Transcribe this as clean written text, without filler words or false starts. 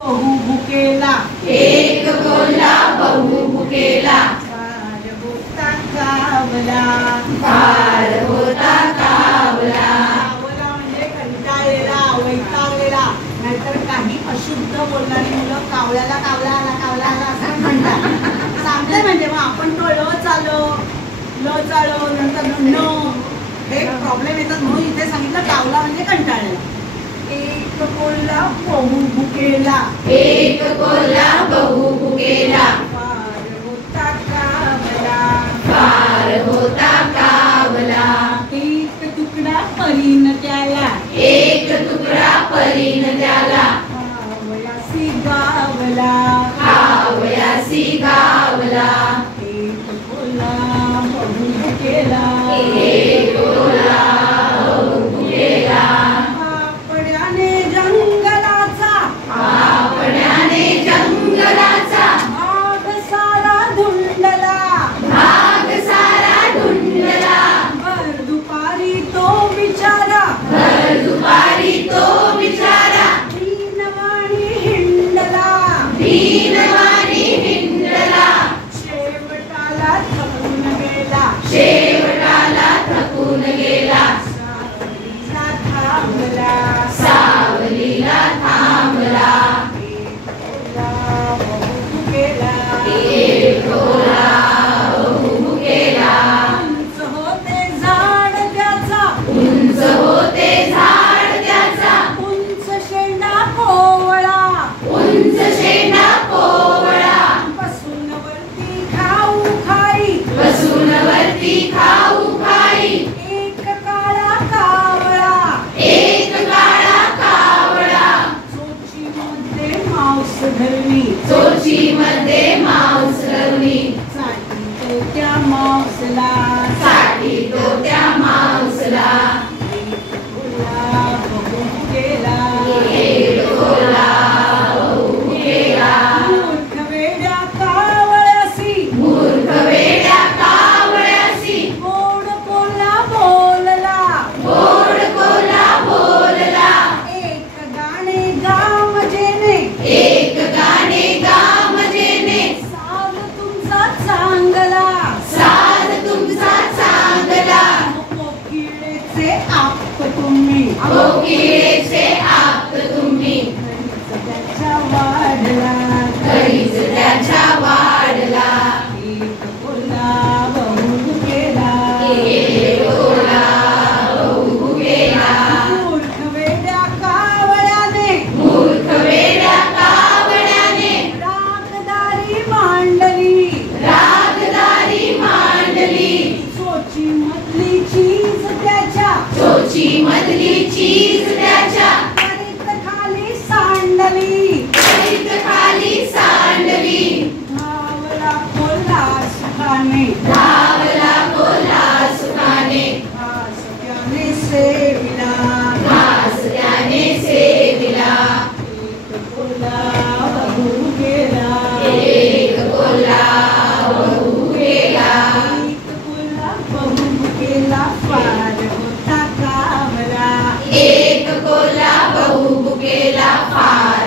बहु भुकेला, एक कोल्हा बहु भुकेला, फार होता कावला, फार होता कावला. कावला म्हणजे कंटाळलेला, वैतागलेला. नाहीतर काही अशुद्ध बोलणारी मुलं कावळ्याला कावला आला, कावला आला असं म्हणतात. सांगते म्हणजे मग आपण तो ल चालो नंतर न हे प्रॉब्लेम येतात. म्हणून इथे सांगितलं कावला म्हणजे कंटाळलेला. एक कोल्हा बहु भुकेला, एक कोल्हा बहु भुकेला, फार होता कावला, फार होता कावला. एक तुकडा परीन त्याला, एक तुकडा परीन त्याला, कावयासी गावला, कावयासी गावला. एक कोल्हा बहु भुकेला, एक कोल्हा बहु भुकेला, आपल्याने जंगलाचा, आपल्याने जंगलाचा, भाग सारा धुंडला, भाग सारा धुंडला. भर दुपारी तो बिचारा, भर दुपारी तो बिचारा, दीनवाणी हिंडला, दीनवाणी हिंडला. शेवटाला थकून गेला, शेवटाला थकून गेला, सावलीला थांबला, सावलीला थांबला. एक कोल्हा बहु भुकेला, एक कोल्हा बहु भुकेला, उंच होते झाड त्याचा, उंच होते झाड त्याचा, उंच शेंडा कोवळा, उंच शेंडा कोवळा. बसून वरती खाऊ खाई, बसून वरती खाऊ खाई, एक काळा कावळा, एक काळा कावळा. चोचीमध्ये मांस धरली, चोचीमध्ये मांस धरली, साठी तो त्या मांसला, साठी तो त्या मांसला. एक कोल्हा बहु भुकेला, एक कोल्हा बहु भुकेला, मूर्ख वेड्या कावळ्यासी, मूर्ख वेड्या कावळ्यासी, गोड कोल्हा बोलला, गोड कोल्हा बोलला. एक गाणे गामजेने, एक गाणे गामजेने, साज तुमचा चांगला, साज तुमचा चांगला. कोकिळेचे आप तुम्ही, कोकिळेचे आप्त तुम्ही, त्याच्या वाढला, घरीच त्याच्या वाढला. एक कोल्हा बहु भुकेला, एक कोल्हा बहु भुकेला, मूर्ख वेड्या कावळ्याने, मूर्ख वेड्या कावळ्याने, राखदारी मांडली, रागदारी मांडली. चोची मधली चीज त्याच्या, चोची मधली चीज त्याच्या, करीत खाली सांडली, करीत खाली सांडली. धावला कोल्हा सुखाने, धावला कोल्हा सुखाने, घास त्याने सेविला, घास त्याने सेविला. एक कोल्हा बहु भुकेला, एक कोल्हा बहु भुकेला, एक कोल्हा बहु भुकेला, फार होता कावला, एक कोल्हा बहु भुकेला, फार